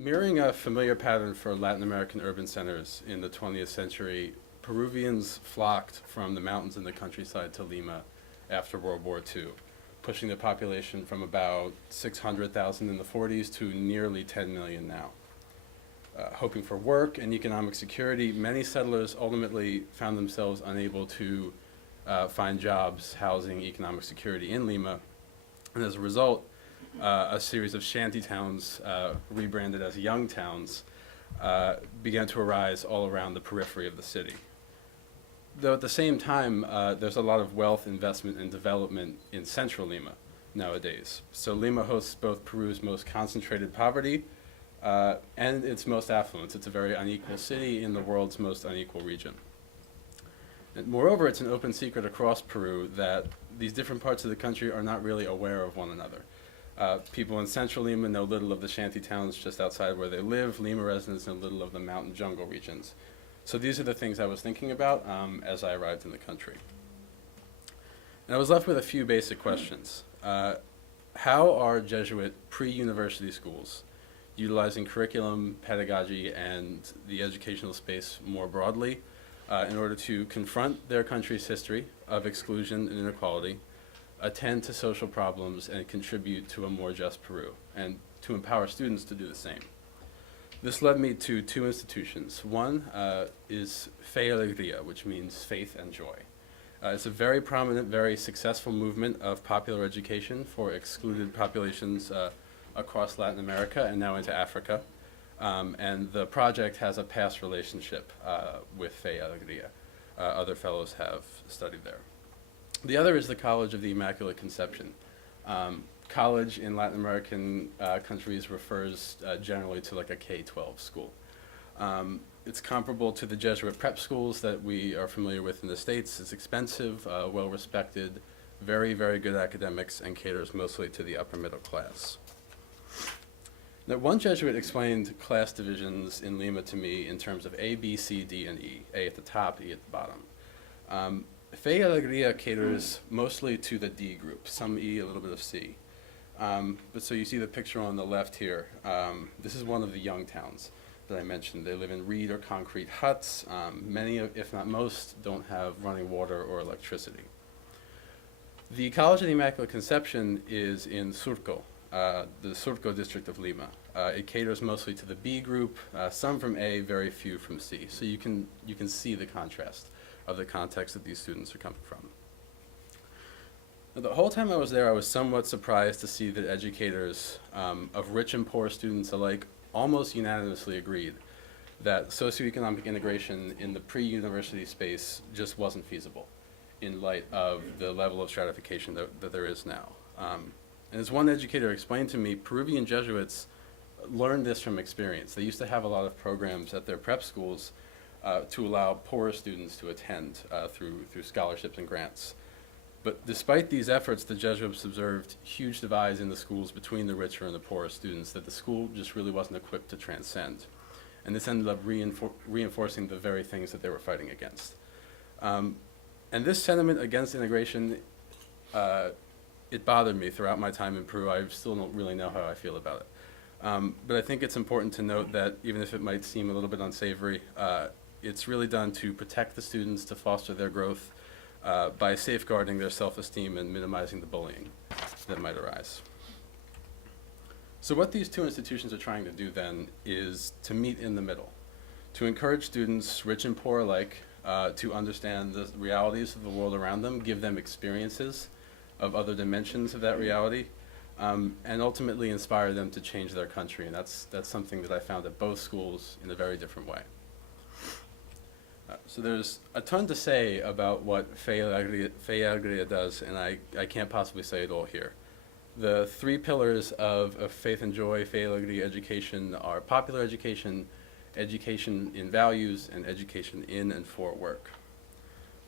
Mirroring a familiar pattern for Latin American urban centers in the 20th century, Peruvians flocked from the mountains and the countryside to Lima after World War II, pushing the population from about 600,000 in the 40s to nearly 10 million now. Hoping for work and economic security, many settlers ultimately found themselves unable to find jobs, housing, economic security in Lima, and as a result, a series of shanty towns, rebranded as young towns, began to arise all around the periphery of the city. Though at the same time, there's a lot of wealth, investment, and development in central Lima nowadays. So Lima hosts both Peru's most concentrated poverty and its most affluence. It's a very unequal city in the world's most unequal region. And moreover, it's an open secret across Peru that these different parts of the country are not really aware of one another. People in central Lima know little of the shanty towns just outside where they live. Lima residents know little of the mountain jungle regions. So these are the things I was thinking about as I arrived in the country. And I was left with a few basic questions. How are Jesuit pre-university schools utilizing curriculum, pedagogy, and the educational space more broadly in order to confront their country's history of exclusion and inequality, attend to social problems, and contribute to a more just Peru, and to empower students to do the same? This led me to two institutions. One is Fe y Alegría, which means faith and joy. It's a very prominent, very successful movement of popular education for excluded populations across Latin America and now into Africa. And the project has a past relationship with Fe y Alegría. Other fellows have studied there. The other is the College of the Immaculate Conception. College in Latin American countries refers generally to like a K-12 school. It's comparable to the Jesuit prep schools that we are familiar with in the States. It's expensive, well-respected, very, very good academics, and caters mostly to the upper middle class. Now, one Jesuit explained class divisions in Lima to me in terms of A, B, C, D, and E. A at the top, E at the bottom. Fe y Alegría caters mostly to the D group, some E, a little bit of C. But so you see the picture on the left here. This is one of the young towns that I mentioned. They live in reed or concrete huts. Many, if not most, don't have running water or electricity. The College of the Immaculate Conception is in Surco, the Surco district of Lima. It caters mostly to the B group, some from A, very few from C. So you can see the contrast of the context that these students are coming from. Now, the whole time I was there, I was somewhat surprised to see that educators of rich and poor students alike almost unanimously agreed that socioeconomic integration in the pre-university space just wasn't feasible in light of the level of stratification that there is now. And as one educator explained to me, Peruvian Jesuits learned this from experience. They used to have a lot of programs at their prep schools to allow poorer students to attend through scholarships and grants. But despite these efforts, the Jesuits observed huge divides in the schools between the richer and the poorer students that the school just really wasn't equipped to transcend. And this ended up reinforcing the very things that they were fighting against. And this sentiment against integration, it bothered me throughout my time in Peru. I still don't really know how I feel about it. But I think it's important to note that even if it might seem a little bit unsavory, it's really done to protect the students, to foster their growth, by safeguarding their self-esteem and minimizing the bullying that might arise. So what these two institutions are trying to do then is to meet in the middle, to encourage students, rich and poor alike, to understand the realities of the world around them, give them experiences of other dimensions of that reality, and ultimately inspire them to change their country. And that's something that I found at both schools in a very different way. So there's a ton to say about what Fe y Alegría does, and I can't possibly say it all here. The three pillars of faith and joy, Fe y Alegría education are popular education, education in values, and education in and for work.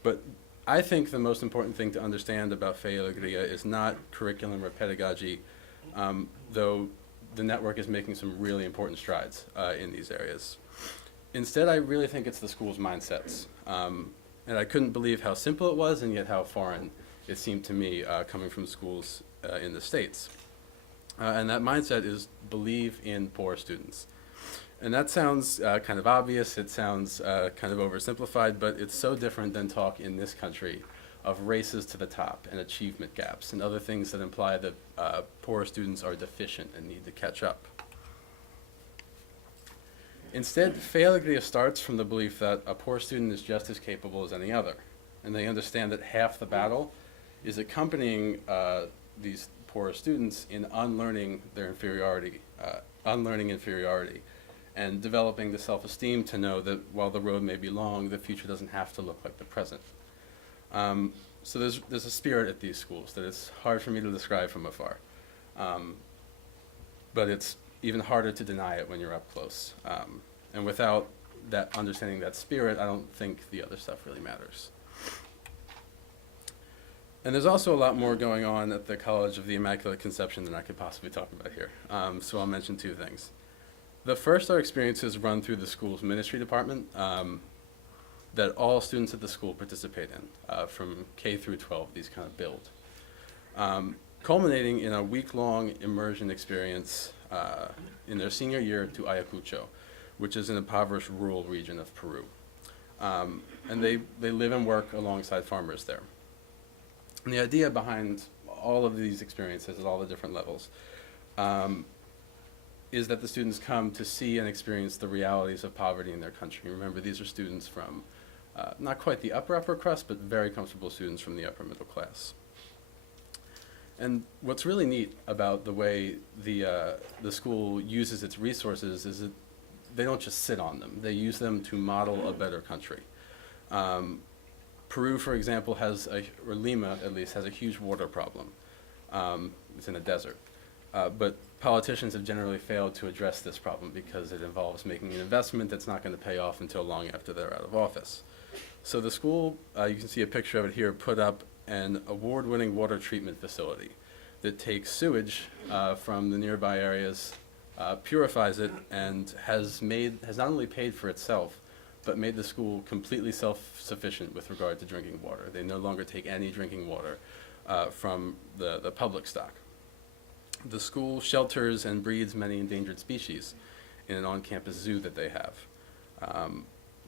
But I think the most important thing to understand about Fe y Alegría is not curriculum or pedagogy, though the network is making some really important strides in these areas. Instead, I really think it's the school's mindsets. And I couldn't believe how simple it was and yet how foreign it seemed to me coming from schools in the States. And that mindset is believe in poor students. And that sounds kind of obvious, it sounds kind of oversimplified, but it's so different than talk in this country of races to the top and achievement gaps and other things that imply that poor students are deficient and need to catch up. Instead, Fe Alegria starts from the belief that a poor student is just as capable as any other, and they understand that half the battle is accompanying these poor students in unlearning their inferiority, and developing the self-esteem to know that while the road may be long, the future doesn't have to look like the present. So there's a spirit at these schools that it's hard for me to describe from afar. But it's even harder to deny it when you're up close. And without that understanding that spirit, I don't think the other stuff really matters. And there's also a lot more going on at the College of the Immaculate Conception than I could possibly talk about here. So I'll mention two things. The first are experiences run through the school's ministry department that all students at the school participate in, from K through 12, these kind of build. Culminating in a week-long immersion experience in their senior year to Ayacucho, which is an impoverished rural region of Peru. And they live and work alongside farmers there. And the idea behind all of these experiences at all the different levels is that the students come to see and experience the realities of poverty in their country. Remember, these are students from not quite the upper crust, but very comfortable students from the upper middle class. And what's really neat about the way the school uses its resources is that they don't just sit on them. They use them to model a better country. Peru, for example, or Lima at least, has a huge water problem. It's in a desert. But politicians have generally failed to address this problem because it involves making an investment that's not going to pay off until long after they're out of office. So the school, you can see a picture of it here, put up an award-winning water treatment facility that takes sewage from the nearby areas, purifies it, and has not only paid for itself, but made the school completely self-sufficient with regard to drinking water. They no longer take any drinking water from the public stock. The school shelters and breeds many endangered species in an on-campus zoo that they have.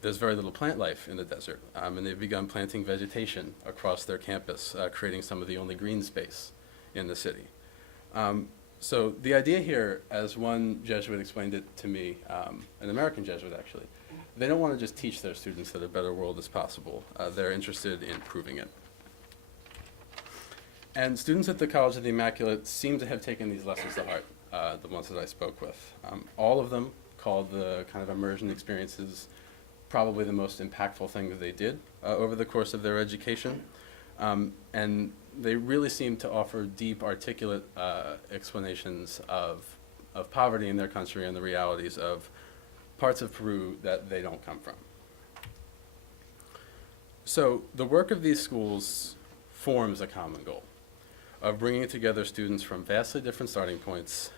There's very little plant life in the desert, and they've begun planting vegetation across their campus, creating some of the only green space in the city. So the idea here, as one Jesuit explained it to me, an American Jesuit actually, they don't want to just teach their students that a better world is possible. They're interested in proving it. And students at the College of the Immaculate seem to have taken these lessons to heart, the ones that I spoke with. All of them called the kind of immersion experiences probably the most impactful thing that they did over the course of their education. And they really seem to offer deep, articulate explanations of poverty in their country and the realities of parts of Peru that they don't come from. So the work of these schools forms a common goal of bringing together students from vastly different starting points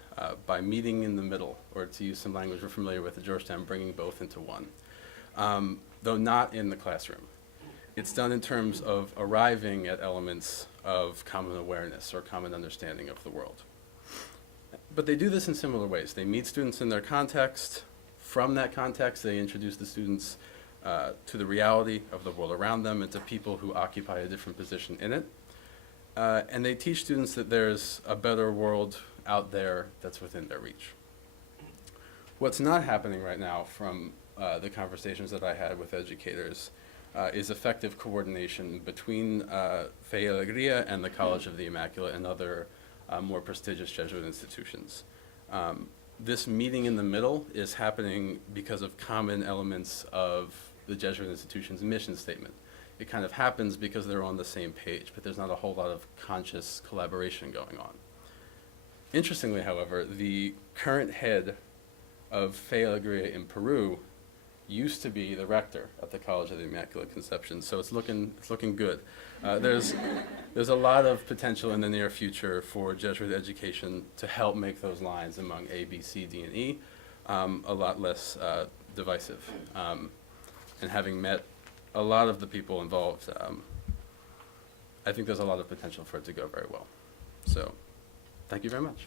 by meeting in the middle, or to use some language we're familiar with at Georgetown, bringing both into one, though not in the classroom. It's done in terms of arriving at elements of common awareness or common understanding of the world. But they do this in similar ways. They meet students in their context. From that context, they introduce the students to the reality of the world around them and to people who occupy a different position in it. And they teach students that there's a better world out there that's within their reach. What's not happening right now from the conversations that I had with educators is effective coordination between Fe Alegria and the College of the Immaculate and other more prestigious Jesuit institutions. This meeting in the middle is happening because of common elements of the Jesuit institution's mission statement. It kind of happens because they're on the same page, but there's not a whole lot of conscious collaboration going on. Interestingly, however, the current head of Fe Alegria in Peru used to be the rector at the College of the Immaculate Conception, so it's looking good. There's a lot of potential in the near future for Jesuit education to help make those lines among A, B, C, D, and E a lot less divisive. And having met a lot of the people involved, I think there's a lot of potential for it to go very well. So, thank you very much.